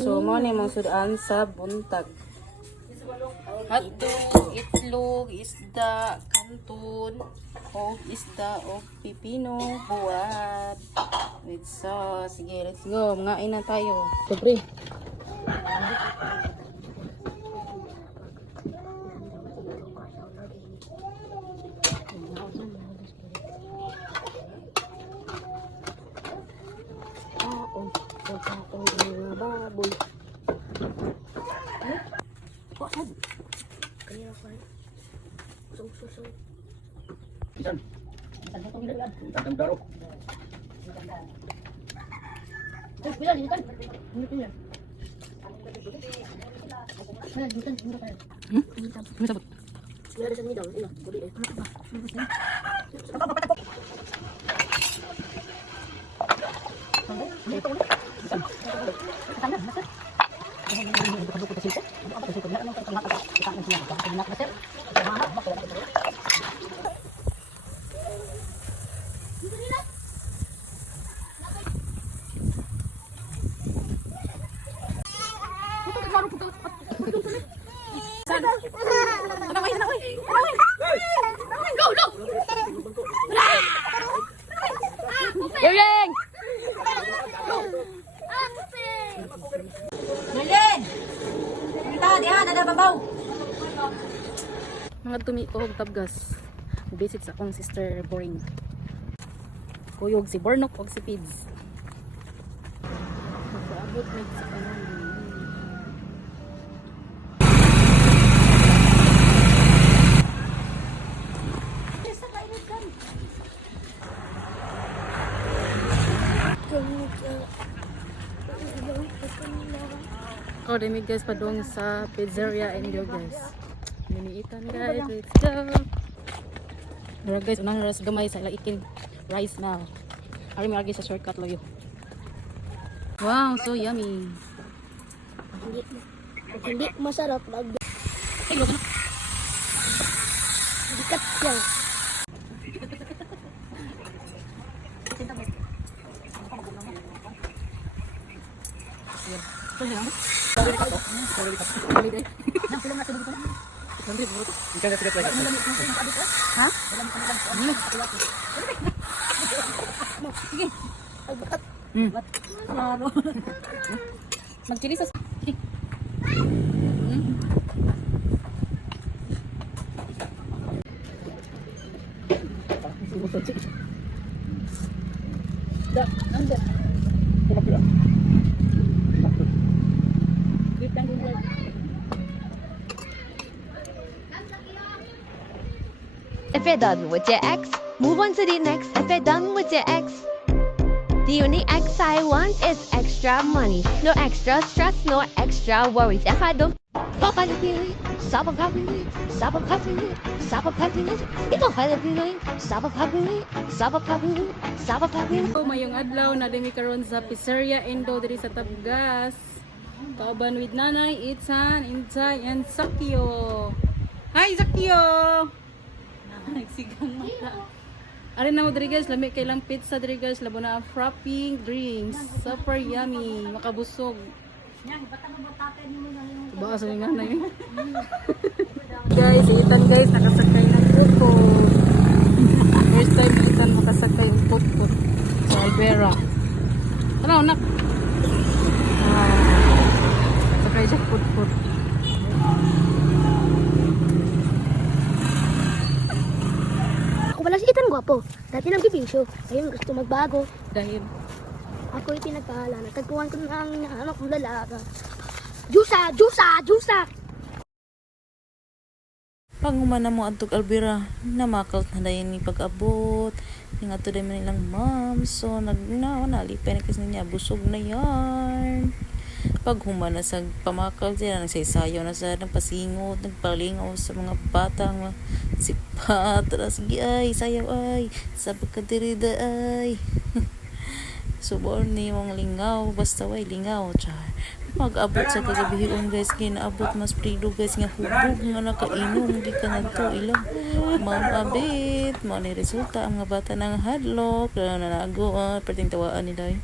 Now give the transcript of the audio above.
So, mo ni mong sudaan sa buntag. Hotdog, itlog, isda, kanton, o isda, o pipino, buwad, with sauce. Sige, let's go. Mangain na tayo. Sobre. Baboy. Yuling! Merlin! Kita, diyan, ada babaw. Mga tumiog tabgas. Visit sa akong sister Boring. Kuyog si Bornok o si Pids. Magpaabot na sa kanan. Demi guys padung sa pizzeria Indio guys. Miniitan guys, let's go. Mura guys, unang ras gamay sa laikin rice now. Ari mi sa shortcut loyo. Wow, so yummy. Hindi masarap lang. Ay, logo na. Dikat lang. Ha? Mag-chili sauce. If you're done with your ex, move on to the next. If you're done with your ex, the only ex I want is extra money. No extra stress, no extra worries. If I don't fuck on the feeling, stop a feeling, stop a feeling, stop a feeling. If I had a feeling, stop a feeling, stop a feeling, stop a feeling. So, mayong adlaw na demi karon sa pizzeria Indo diri sa Tabgas. Kauban with Nanay, Itsan, Insay, and Sakyo. Hi, Sakyo! Nagsigang mata. Arin na mo diri guys, lami kay lang pizza diri guys, labo na ang frapping drinks. Super yummy, makabusog. Ba sa nga na yun. Guys, Itan guys, nakasakay ng putput. First time Itan makasakay ng putput sa Alvera. Ano, nak? Sakay siya putput. Ako pala si Ethan Guapo. Dati nag-bibisyo. Ngayon gusto magbago. Dahil Ako yung pinagpahala. Natagpuan ko na ang hinahanap kong lalaka. Jusa! Jusa! Jusa! Pag humana mo antog Alvera, namakal na dayon ni pag-abot. Yung ato dayon nilang ma'am. So, nalipay na kasi niya. Busog na yan. Pag humana sa pamakal sila, nagsaysayaw na sa nagpasingot, nagpalingaw sa mga batang sipat. Sige ay, sayaw ay. Sa pagkadirida ay. Subon ni mong lingaw, basta way lingaw, char. Mag-abot sa kagabihion guys, kinaabot mas prido guys nga hubog nga nakainom di ka na to ilang mamabit mo ni resulta ang mga bata ng hadlock na nanago perting tawaan ni day.